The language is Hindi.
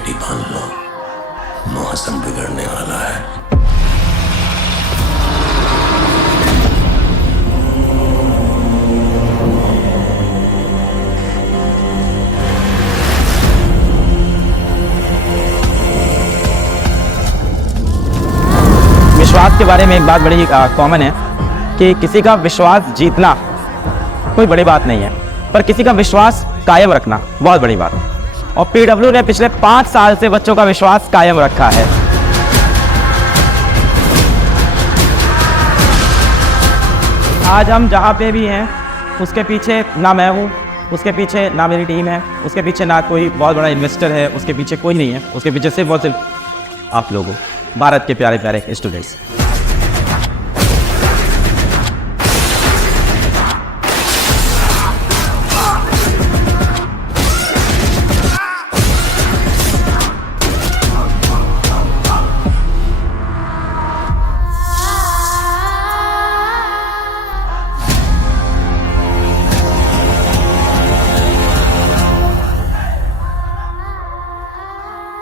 कमेटी बांध लो, मौसम बिगड़ने वाला है। विश्वास के बारे में एक बात बड़ी कॉमन है कि किसी का विश्वास जीतना कोई बड़ी बात नहीं है, पर किसी का विश्वास कायम रखना बहुत बड़ी बात है। और पीडब्ल्यू ने पिछले 5 साल से बच्चों का विश्वास कायम रखा है। आज हम जहाँ पे भी हैं उसके पीछे ना मैं हूँ, उसके पीछे ना मेरी टीम है, उसके पीछे ना कोई बहुत बड़ा इन्वेस्टर है, उसके पीछे कोई नहीं है, उसके पीछे सिर्फ और सिर्फ आप लोगों, भारत के प्यारे प्यारे स्टूडेंट्स।